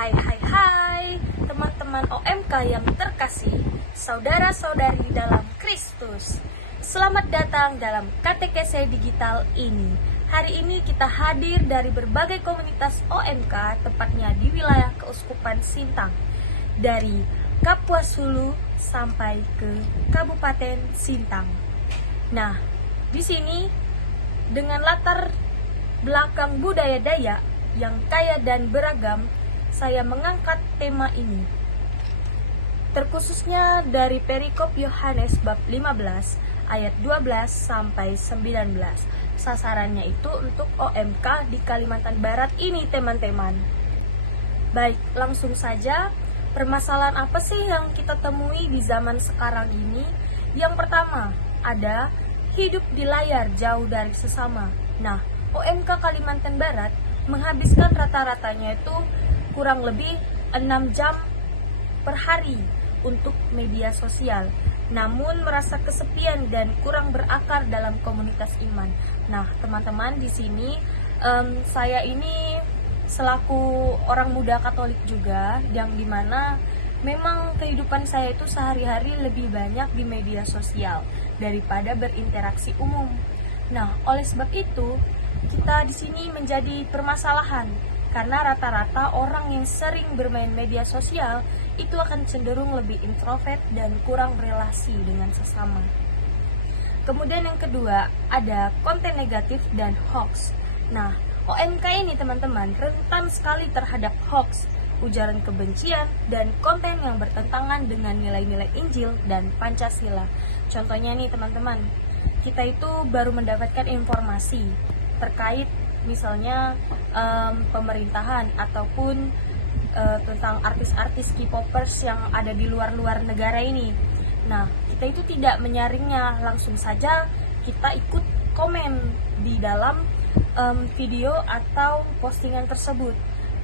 Hai teman-teman OMK yang terkasih, saudara-saudari dalam Kristus. Selamat datang dalam KTKS Digital ini. Hari ini kita hadir dari berbagai komunitas OMK, tepatnya di wilayah Keuskupan Sintang. Dari Kapuas Hulu sampai ke Kabupaten Sintang. Nah, di sini dengan latar belakang budaya Dayak yang kaya dan beragam, saya mengangkat tema ini. Terkhususnya dari perikop Yohanes bab 15 ayat 12 sampai 19. Sasarannya itu untuk OMK di Kalimantan Barat ini, teman-teman. Baik, langsung saja. Permasalahan apa sih yang kita temui di zaman sekarang ini? Yang pertama, ada hidup di layar jauh dari sesama. Nah, OMK Kalimantan Barat menghabiskan rata-ratanya itu kurang lebih 6 jam per hari untuk media sosial, namun merasa kesepian dan kurang berakar dalam komunitas iman. Nah, teman-teman, di sini saya ini selaku orang muda Katolik juga, yang dimana memang kehidupan saya itu sehari-hari lebih banyak di media sosial daripada berinteraksi umum. Nah, oleh sebab itu kita di sini menjadi permasalahan, karena rata-rata orang yang sering bermain media sosial itu akan cenderung lebih introvert dan kurang relasi dengan sesama. Kemudian yang kedua, ada konten negatif dan hoax. Nah, OMK ini teman-teman rentan sekali terhadap hoax, ujaran kebencian, dan konten yang bertentangan dengan nilai-nilai Injil dan Pancasila. Contohnya nih teman-teman, kita itu baru mendapatkan informasi terkait misalnya pemerintahan ataupun tentang artis-artis K-popers yang ada di luar negara ini. Nah, kita itu tidak menyaringnya, langsung saja kita ikut komen di dalam video atau postingan tersebut.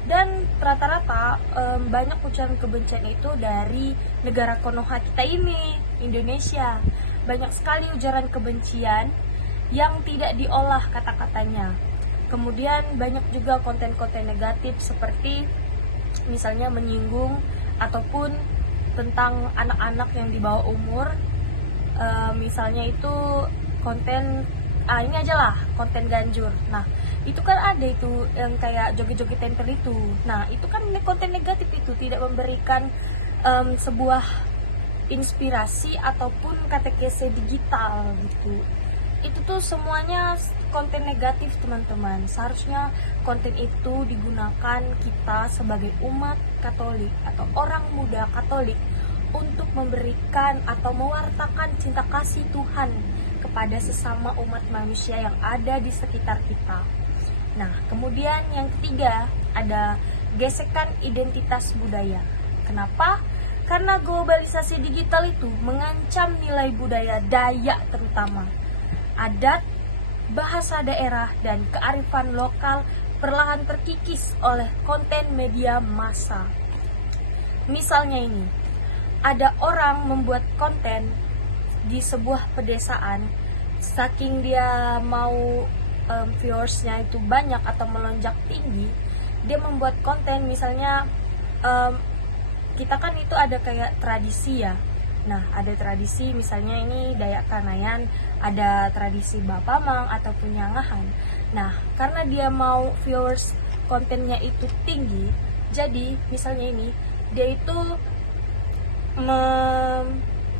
Dan rata-rata banyak ucapan kebencian itu dari negara Konoha kita ini, Indonesia. Banyak sekali ujaran kebencian yang tidak diolah kata-katanya. Kemudian banyak juga konten-konten negatif seperti misalnya menyinggung ataupun tentang anak-anak yang di bawah umur. Misalnya itu konten ini aja lah, konten ganjur. Nah, itu kan ada itu yang kayak joget-joget tempel itu. Nah, itu kan konten negatif, itu tidak memberikan sebuah inspirasi ataupun katekese digital gitu. Itu tuh semuanya konten negatif, teman-teman. Seharusnya konten itu digunakan kita sebagai umat Katolik atau orang muda Katolik untuk memberikan atau mewartakan cinta kasih Tuhan kepada sesama umat manusia yang ada di sekitar kita. Nah, kemudian yang ketiga, ada gesekan identitas budaya. Kenapa? Karena globalisasi digital itu mengancam nilai budaya Dayak, terutama adat, bahasa daerah, dan kearifan lokal perlahan terkikis oleh konten media massa. Misalnya ini, ada orang membuat konten di sebuah pedesaan, saking dia mau viewersnya itu banyak atau melonjak tinggi, dia membuat konten misalnya kita kan itu ada kayak tradisi ya. Nah, ada tradisi misalnya ini Dayak Kanayan, ada tradisi Bapamang ataupun Nyangahan. Nah, karena dia mau viewers kontennya itu tinggi, jadi misalnya ini dia itu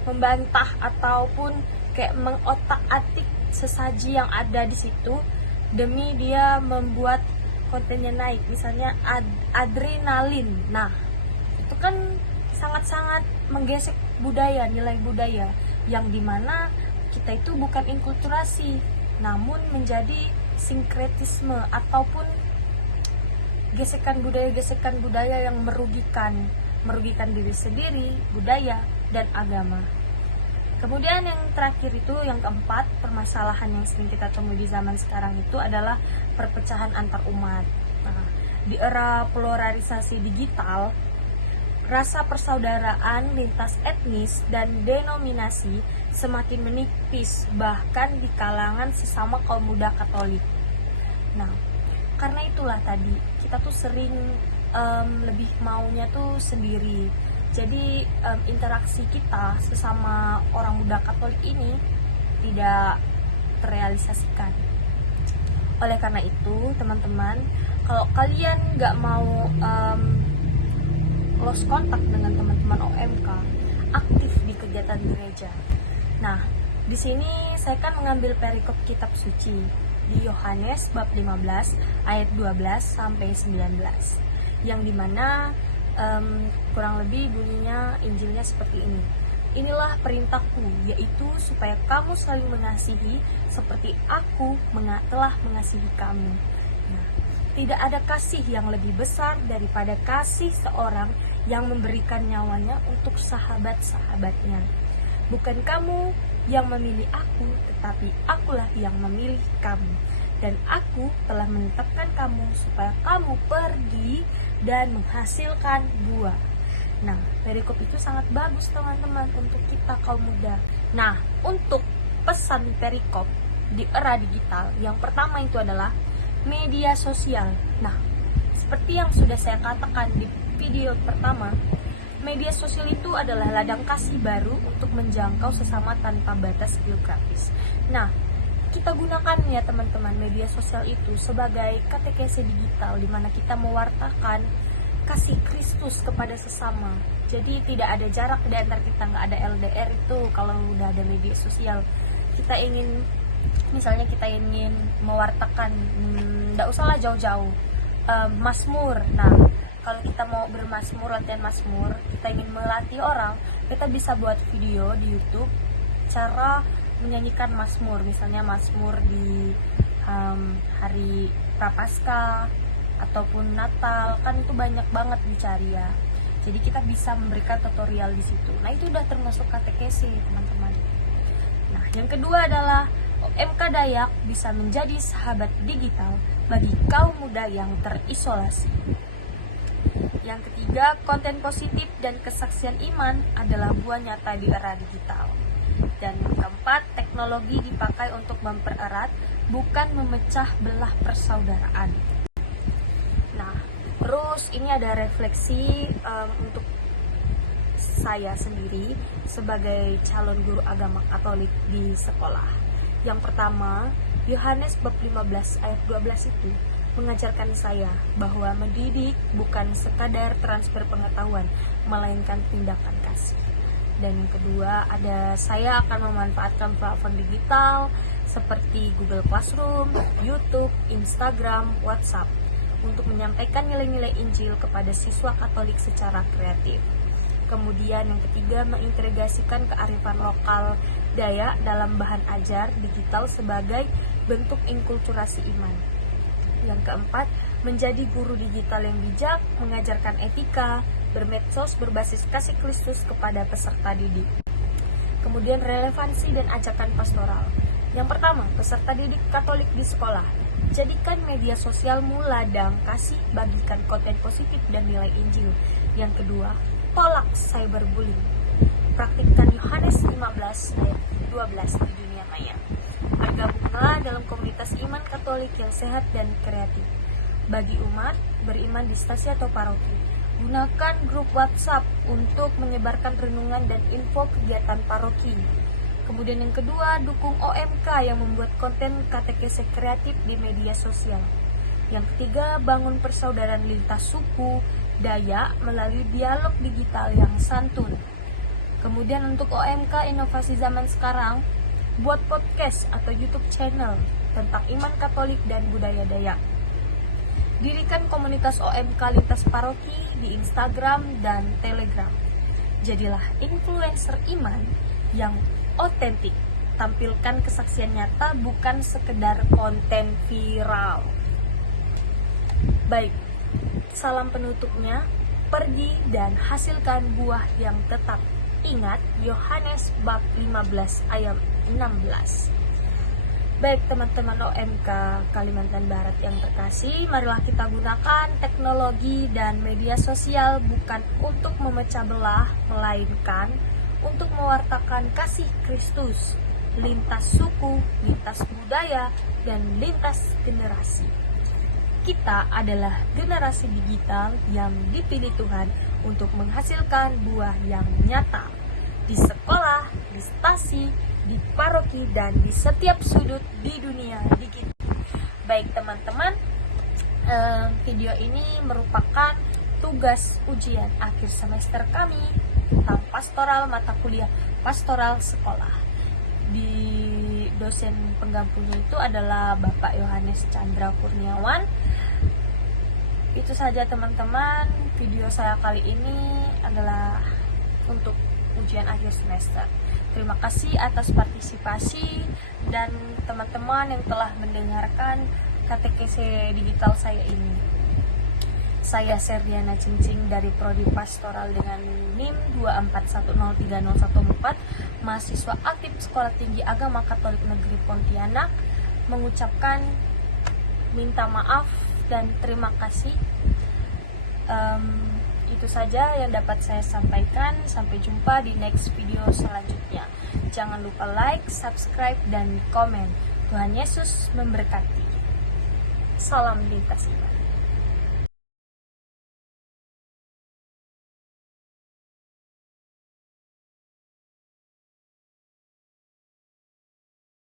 membantah ataupun kayak mengotak-atik sesaji yang ada di situ demi dia membuat kontennya naik, misalnya adrenalin. Nah, itu kan sangat-sangat menggesek budaya, nilai budaya, yang dimana kita itu bukan inkulturasi, namun menjadi sinkretisme ataupun gesekan budaya yang merugikan diri sendiri, budaya, dan agama. Kemudian yang terakhir itu, yang keempat, permasalahan yang sering kita temui di zaman sekarang itu adalah perpecahan antar umat. Nah, di era polarisasi digital, rasa persaudaraan lintas etnis dan denominasi semakin menipis, bahkan di kalangan sesama kaum muda Katolik. Nah, karena itulah tadi kita tuh sering lebih maunya tuh sendiri. Jadi interaksi kita sesama orang muda Katolik ini tidak terrealisasikan. Oleh karena itu, teman-teman, kalau kalian nggak mau lost kontak dengan teman-teman OMK, aktif di kegiatan gereja. Nah, di sini saya kan mengambil perikop kitab suci di Yohanes bab 15 ayat 12 sampai 19, yang dimana kurang lebih bunyinya Injilnya seperti ini. Inilah perintahku, yaitu supaya kamu saling mengasihi seperti aku telah mengasihi kamu. Nah, tidak ada kasih yang lebih besar daripada kasih seorang yang memberikan nyawanya untuk sahabat-sahabatnya. Bukan kamu yang memilih aku, tetapi akulah yang memilih kamu. Dan aku telah menetapkan kamu supaya kamu pergi dan menghasilkan buah. Nah, perikop itu sangat bagus teman-teman untuk kita kaum muda. Nah, untuk pesan perikop di era digital, yang pertama itu adalah media sosial. Nah, seperti yang sudah saya katakan di video pertama, media sosial itu adalah ladang kasih baru untuk menjangkau sesama tanpa batas geografis. Nah, kita gunakan ya teman-teman media sosial itu sebagai katekese digital, di mana kita mewartakan kasih Kristus kepada sesama. Jadi tidak ada jarak di antara kita, nggak ada LDR itu kalau udah ada media sosial. Kita ingin, misalnya kita ingin mewartakan, nggak usahlah jauh-jauh, Mazmur. Nah, kalau kita mau bermazmur, latihan mazmur, kita ingin melatih orang, kita bisa buat video di YouTube cara menyanyikan mazmur, misalnya mazmur di hari Prapaskah ataupun Natal, kan itu banyak banget dicari ya. Jadi kita bisa memberikan tutorial di situ. Nah, itu udah termasuk katekesi teman-teman. Nah, yang kedua adalah OMK Dayak bisa menjadi sahabat digital bagi kaum muda yang terisolasi. Yang ketiga, konten positif dan kesaksian iman adalah buah nyata di era digital. Dan yang keempat, teknologi dipakai untuk mempererat, bukan memecah belah persaudaraan. Nah, terus ini ada refleksi untuk saya sendiri sebagai calon guru agama Katolik di sekolah. Yang pertama, Yohanes bab 15 ayat 12 itu mengajarkan saya bahwa mendidik bukan sekadar transfer pengetahuan, melainkan tindakan kasih. Dan yang kedua, saya akan memanfaatkan platform digital seperti Google Classroom, YouTube, Instagram, WhatsApp untuk menyampaikan nilai-nilai Injil kepada siswa Katolik secara kreatif. Kemudian yang ketiga, mengintegrasikan kearifan lokal Dayak dalam bahan ajar digital sebagai bentuk inkulturasi iman. Yang keempat, menjadi guru digital yang bijak, mengajarkan etika, bermedsos berbasis kasih Kristus kepada peserta didik. Kemudian relevansi dan ajakan pastoral. Yang pertama, peserta didik Katolik di sekolah. Jadikan media sosialmu ladang kasih, bagikan konten positif dan nilai Injil. Yang kedua, tolak cyberbullying. Praktikkan Yohanes 15 ayat 12 di dunia maya. Bergabunglah dalam komunitas iman Katolik yang sehat dan kreatif. Bagi umat beriman di stasi atau paroki, gunakan grup WhatsApp untuk menyebarkan renungan dan info kegiatan paroki. Kemudian yang kedua, dukung OMK yang membuat konten katekese kreatif di media sosial. Yang ketiga, bangun persaudaraan lintas suku Dayak melalui dialog digital yang santun. Kemudian untuk OMK inovasi zaman sekarang, buat podcast atau YouTube channel tentang iman Katolik dan budaya Dayak. Dirikan komunitas OMK lintas paroki di Instagram dan Telegram. Jadilah influencer iman yang otentik. Tampilkan kesaksian nyata, bukan sekedar konten viral. Baik, salam penutupnya, pergi dan hasilkan buah yang tetap. Ingat Yohanes bab 15 ayat 16. Baik teman-teman OMK Kalimantan Barat yang terkasih, marilah kita gunakan teknologi dan media sosial bukan untuk memecah belah, melainkan untuk mewartakan kasih Kristus lintas suku, lintas budaya, dan lintas generasi. kita adalah generasi digital yang dipilih Tuhan untuk menghasilkan buah yang nyata di sekolah, di stasi, di paroki, dan di setiap sudut di dunia digital. Baik teman-teman, video ini merupakan tugas ujian akhir semester kami tentang pastoral mata kuliah pastoral sekolah. Di dosen penggampungnya itu adalah Bapak Yohanes Chandra Kurniawan. Itu saja teman-teman, video saya kali ini adalah untuk ujian akhir semester. Terima kasih atas partisipasi dan teman-teman yang telah mendengarkan KTKC digital saya ini. Saya Serdiana Cincing dari Prodi Pastoral dengan NIM 241030114, mahasiswa aktif Sekolah Tinggi Agama Katolik Negeri Pontianak, mengucapkan minta maaf dan terima kasih. Itu saja yang dapat saya sampaikan. Sampai jumpa di next video selanjutnya. Jangan lupa like, subscribe, dan komen. Tuhan Yesus memberkati. Salam lintas iman.